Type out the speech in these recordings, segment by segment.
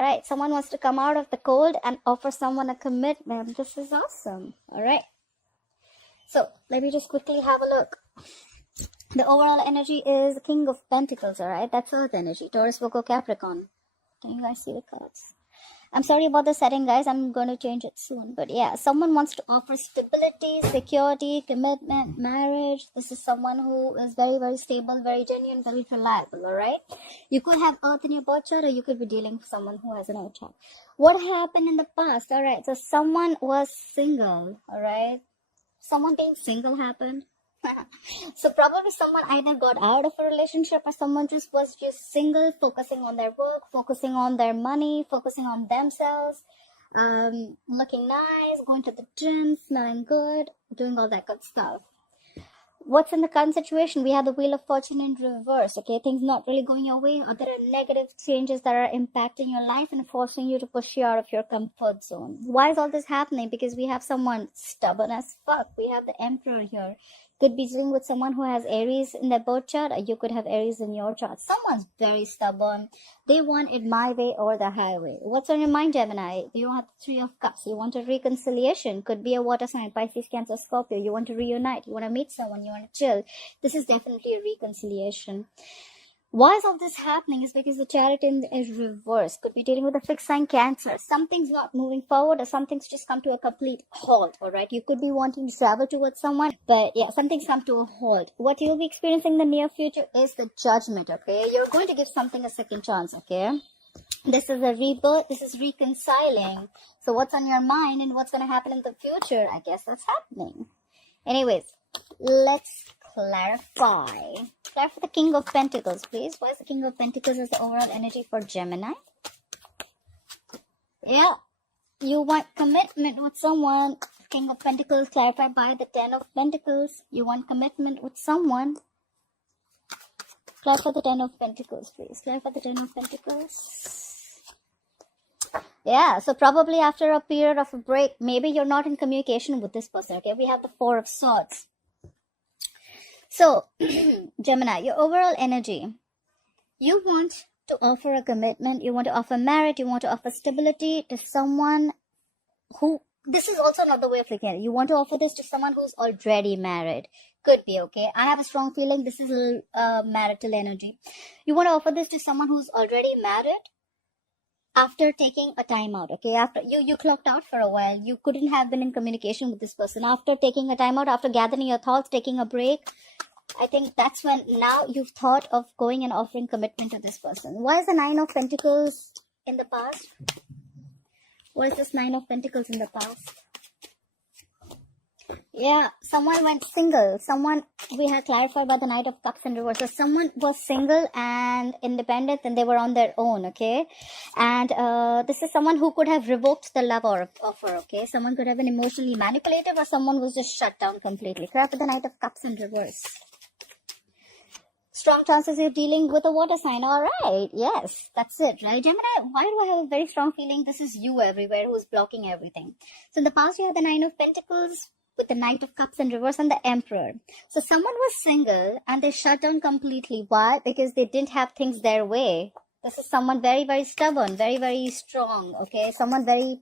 right? Someone wants to come out of the cold and offer someone a commitment. This is awesome. All right. So let me just quickly have a look. The overall energy is King of Pentacles, all right? That's Earth energy. Taurus, Virgo, Capricorn. Can you guys see the cards? I'm sorry about the setting, guys. I'm going to change it soon. But yeah, someone wants to offer stability, security, commitment, marriage. This is someone who is very, very stable, very genuine, very reliable, all right? You could have Earth in your birth chart, or you could be dealing with someone who has an Earth chart. What happened in the past? All right, so someone was single, all right? Someone being single happened. So probably someone either got out of a relationship, or someone was just single, focusing on their work, focusing on their money, focusing on themselves, looking nice, going to the gym, smelling good, doing all that good stuff. What's in the current situation? We have the Wheel of Fortune in reverse, okay? Things not really going your way, or there are negative changes that are impacting your life and forcing you to push you out of your comfort zone. Why is all this happening? Because we have someone stubborn as fuck. We have the Emperor here. Could be dealing with someone who has Aries in their birth chart, or you could have Aries in your chart. Someone's very stubborn. They want it my way or the highway. What's on your mind, Gemini? You have the Three of Cups. You want a reconciliation. Could be a water sign, Pisces, Cancer, Scorpio. You want to reunite. You want to meet someone. You want to chill. This is definitely a reconciliation. Why is all this happening? Is because the Chariot is reversed. Could be dealing with a fixed sign, Cancer. Something's not moving forward, or something's just come to a complete halt, all right? You could be wanting to travel towards someone, but yeah, something's come to a halt. What you'll be experiencing in the near future is the Judgment, okay? You're going to give something a second chance, okay? This is a rebirth. This is reconciling. So what's on your mind and what's going to happen in the future? I guess that's happening. Anyways, let's clarify. Clarify the King of Pentacles, please. Why is the King of Pentacles as the overall energy for Gemini? Yeah, you want commitment with someone. King of Pentacles clarified by the Ten of Pentacles. You want commitment with someone. Clarify the Ten of Pentacles, please. Clarify the Ten of Pentacles. Yeah, so probably after a period of a break, maybe you're not in communication with this person, okay? We have the Four of Swords. So, Gemini, your overall energy, you want to offer a commitment, you want to offer marriage, you want to offer stability to someone who, this is also another way of looking at it. You want to offer this to someone who's already married. Could be, okay? I have a strong feeling this is marital energy. You want to offer this to someone who's already married after taking a time out, okay? After you clocked out for a while, you couldn't have been in communication with this person. After taking a time out, after gathering your thoughts, taking a break, I think that's when now you've thought of going and offering commitment to this person. Why is the Nine of Pentacles in the past? What is this Nine of Pentacles in the past? Yeah, someone went single. Someone, we had clarified by the Knight of Cups in reverse. So someone was single and independent and they were on their own, okay? And this is someone who could have revoked the love offer, okay? Someone could have been emotionally manipulative, or someone was just shut down completely. Clarify the Knight of Cups in reverse. Strong chances you're dealing with a water sign. All right. Yes, that's it, right? Gemini, why do I have a very strong feeling this is you everywhere who's blocking everything? So in the past, you had the Nine of Pentacles with the Knight of Cups in reverse and the Emperor. So someone was single and they shut down completely. Why? Because they didn't have things their way. This is someone very, very stubborn, very, very strong, okay? Someone very,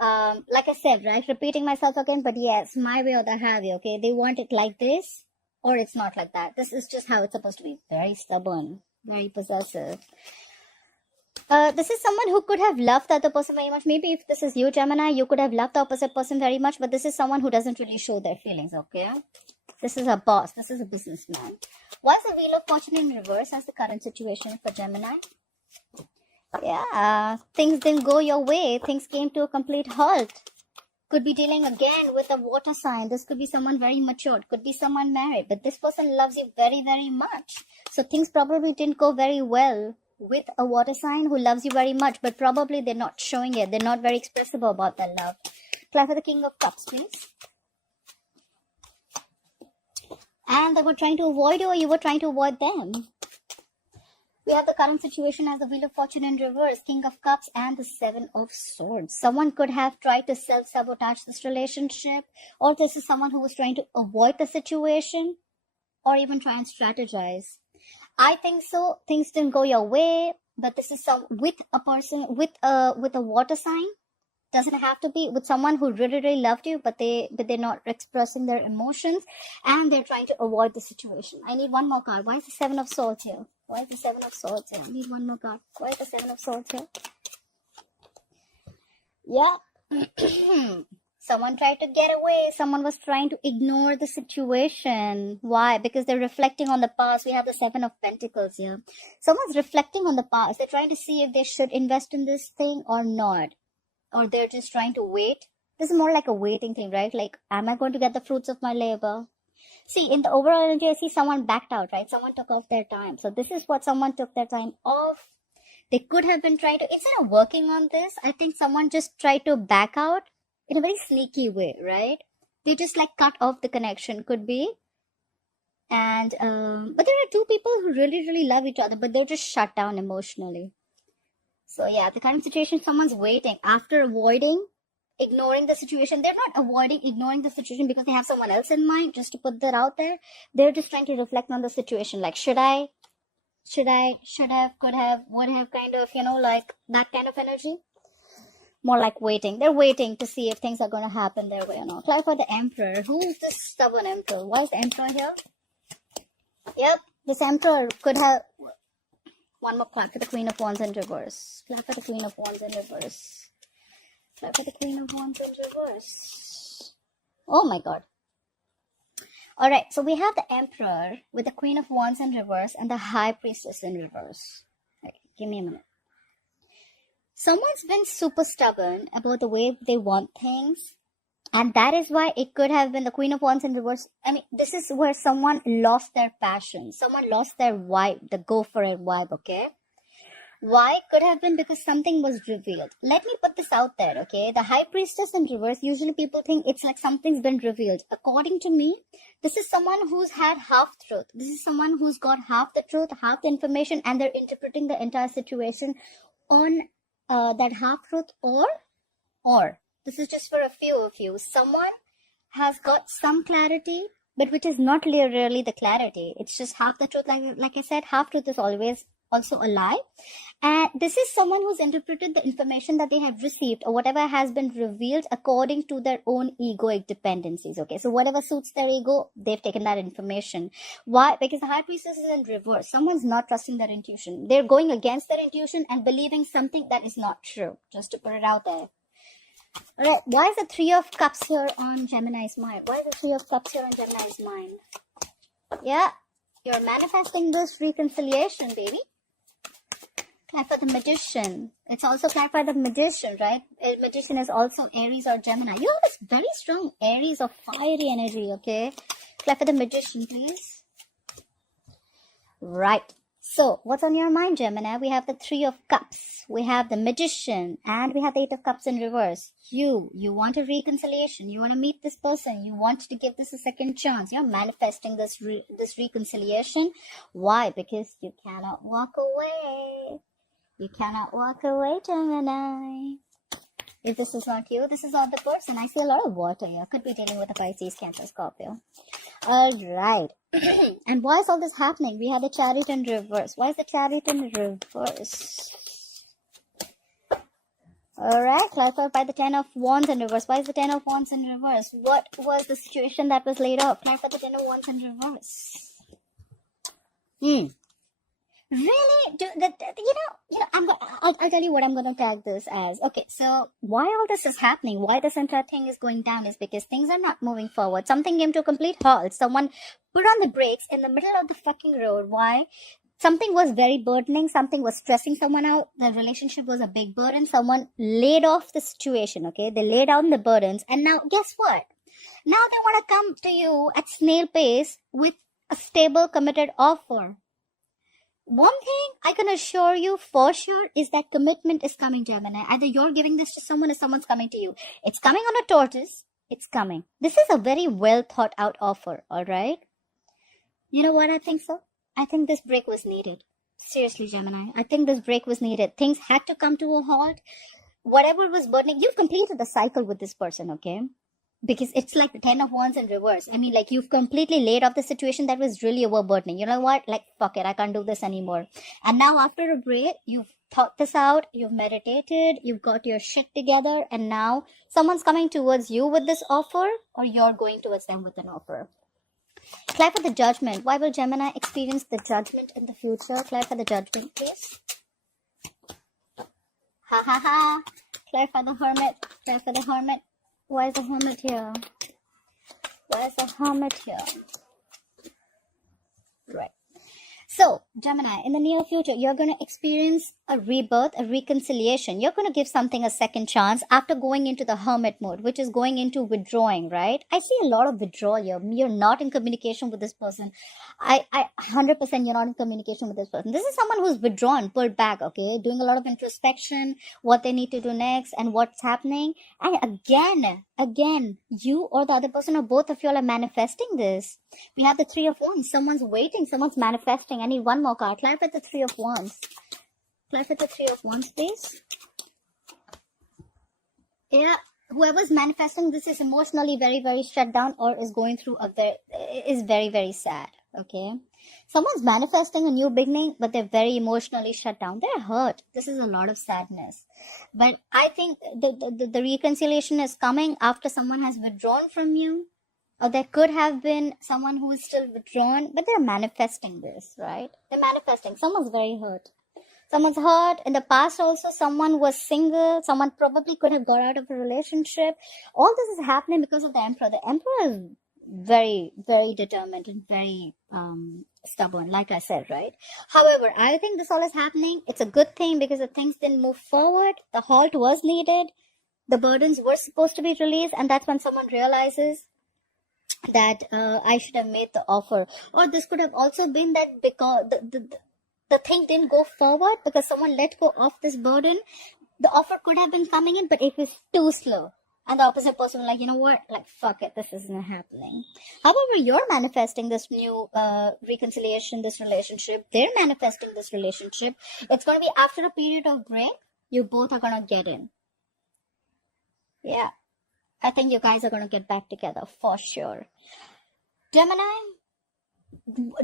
like I said, right? Repeating myself again, but yes, my way or the highway, okay? They want it like this, or it's not like that. This is just how it's supposed to be. Very stubborn, very possessive. This is someone who could have loved the other person very much. Maybe if this is you, Gemini, you could have loved the opposite person very much, but this is someone who doesn't really show their feelings, okay? This is a boss. This is a businessman. What's the Wheel of Fortune in reverse as the current situation for Gemini? Yeah, things didn't go your way. Things came to a complete halt. Could be dealing again with a water sign. This could be someone very matured. Could be someone married. But this person loves you very, very much. So things probably didn't go very well with a water sign who loves you very much. But probably they're not showing it. They're not very expressive about their love. Clarify the King of Cups, please. And they were trying to avoid you, or you were trying to avoid them. We have the current situation as the Wheel of Fortune in reverse, King of Cups, and the Seven of Swords. Someone could have tried to self-sabotage this relationship, or this is someone who was trying to avoid the situation, or even try and strategize. I think so. Things didn't go your way. but this is some with a person with a water sign. Doesn't have to be with someone who really loved you, but they're not expressing their emotions, and they're trying to avoid the situation. I need one more card. Why is the Seven of Swords here? Why is the Seven of Swords here? I need one more card. Why is the Seven of Swords here? Yeah. Someone tried to get away. Someone was trying to ignore the situation. Why? Because they're reflecting on the past. We have the Seven of Pentacles here. Someone's reflecting on the past. They're trying to see if they should invest in this thing or not. Or they're just trying to wait. This is more like a waiting thing, right? Like, am I going to get the fruits of my labor? See, in the overall energy, I see someone backed out, right? Someone took off their time. So this is what someone took their time off. They could have been trying to, instead of working on this, I think someone just tried to back out in a very sneaky way, right? They just like cut off the connection, could be. And, but there are two people who really love each other, but they're just shut down emotionally. So yeah, the kind of situation, someone's waiting after avoiding, ignoring the situation. They're not avoiding, ignoring the situation because they have someone else in mind, just to put that out there. They're just trying to reflect on the situation. Like, should have, could have, would have, kind of, you know, like that kind of energy. More like waiting. They're waiting to see if things are going to happen their way or not. Clarify the Emperor. Who is this stubborn Emperor? Why is the Emperor here? Yep, this Emperor could have... One more clap for the Queen of Wands in reverse. Clap for the Queen of Wands in reverse. Clap for the Queen of Wands in reverse. Oh my god. Alright, so we have the Emperor with the Queen of Wands in reverse and the High Priestess in reverse. Right, give me a minute. Someone's been super stubborn about the way they want things. And that is why it could have been the Queen of Wands in reverse. I mean, this is where someone lost their passion. Someone lost their vibe, the go for it vibe, okay? Why? Could have been because something was revealed. Let me put this out there, okay? The High Priestess in reverse, usually people think it's like something's been revealed. According to me, this is someone who's had half truth. This is someone who's got half the truth, half the information, and they're interpreting the entire situation on that half truth or. This is just for a few of you. Someone has got some clarity, but which is not really the clarity. It's just half the truth. Like I said, half truth is always also a lie. And this is someone who's interpreted the information that they have received or whatever has been revealed according to their own egoic dependencies. Okay, so whatever suits their ego, they've taken that information. Why? Because the High Priestess is in reverse. Someone's not trusting their intuition. They're going against their intuition and believing something that is not true. Just to put it out there. Alright, why is the Three of Cups here on Gemini's mind? Why is the Three of Cups here on Gemini's mind? Yeah, you're manifesting this reconciliation, baby. Clarify the Magician. It's also clarify the Magician, right? A Magician is also Aries or Gemini. You have this very strong Aries or fiery energy, okay? Clarify the Magician, please. Right. So, what's on your mind, Gemini? We have the Three of Cups, we have the Magician, and we have the Eight of Cups in reverse. You want a reconciliation. You want to meet this person. You want to give this a second chance. You're manifesting this reconciliation. Why? Because you cannot walk away. You cannot walk away, Gemini. If this is not you, this is not the person. I see a lot of water here. Could be dealing with a Pisces, Cancer, Scorpio. Alright. And why is all this happening? We have the Chariot in reverse. Why is the Chariot in reverse? Alright, clarified by the Ten of Wands in reverse. Why is the Ten of Wands in reverse? What was the situation that was laid out? Clarify the Ten of Wands in reverse. Really? I'll tell you what I'm gonna tag this as. Okay, so why all this is happening, why this entire thing is going down is because things are not moving forward. Something came to a complete halt. Someone put on the brakes in the middle of the fucking road. Why? Something was very burdening. Something was stressing someone out. The relationship was a big burden. Someone laid off the situation, okay? They laid down the burdens. And now, guess what? Now they want to come to you at snail pace with a stable, committed offer. One thing I can assure you for sure is that commitment is coming, Gemini. Either you're giving this to someone or someone's coming to you. It's coming on a tortoise. It's coming. This is a very well thought out offer, alright? You know what I think so? I think this break was needed. Seriously, Gemini. I think this break was needed. Things had to come to a halt. Whatever was burning, you've completed the cycle with this person, okay? because it's like the 10 of wands in reverse. I mean, like, you've completely laid off the situation that was really overburdening. You know what? Like, fuck it, I can't do this anymore. And now after a break, you've thought this out, you've meditated, you've got your shit together, and now someone's coming towards you with this offer, or you're going towards them with an offer. Clarify the judgment. Why will Gemini experience the judgment in the future? Clarify the judgment, please. Ha ha ha. Clarify the hermit. Clarify the hermit. Why is the hermit here? Why is the hermit here? Right. So, Gemini, in the near future, you're going to experience a rebirth, a reconciliation. You're going to give something a second chance after going into the hermit mode, which is going into withdrawing, right? I see a lot of withdrawal here. You're not in communication with this person. I 100% you're not in communication with this person. This is someone who's withdrawn, pulled back, okay? Doing a lot of introspection, what they need to do next and what's happening. And again, you or the other person or both of you all are manifesting this. We have the Three of Wands. Someone's waiting. Someone's manifesting. I need one more card. Clarify the Three of Wands. Clarify the Three of Wands, please. Yeah, whoever's manifesting this is emotionally very, very shut down or is going through is very, very sad. Okay. Someone's manifesting a new beginning, but they're very emotionally shut down. They're hurt. This is a lot of sadness. But I think the reconciliation is coming after someone has withdrawn from you. Or there could have been someone who is still withdrawn, but they're manifesting this, right? They're manifesting. Someone's very hurt. Someone's hurt. In the past also, someone was single. Someone probably could have got out of a relationship. All this is happening because of the Emperor. The Emperor is very, very determined and very stubborn, like I said, right? However, I think this all is happening. It's a good thing because the things didn't move forward. The halt was needed. The burdens were supposed to be released. And that's when someone realizes that I should have made the offer. Or this could have also been that because the thing didn't go forward because someone let go of this burden. The offer could have been coming in, but it was too slow. And the opposite person was like, you know what? Like, fuck it, this isn't happening. However, you're manifesting this new reconciliation, this relationship. They're manifesting this relationship. It's going to be after a period of break. You both are going to get in. Yeah. I think you guys are going to get back together for sure. Gemini,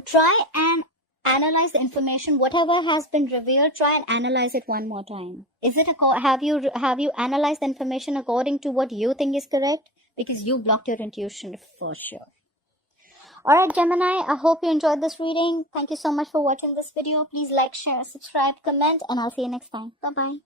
try and analyze the information. Whatever has been revealed, try and analyze it one more time. Is it have you analyzed the information according to what you think is correct? Because you blocked your intuition for sure. Alright, Gemini, I hope you enjoyed this reading. Thank you so much for watching this video. Please like, share, subscribe, comment, and I'll see you next time. Bye-bye.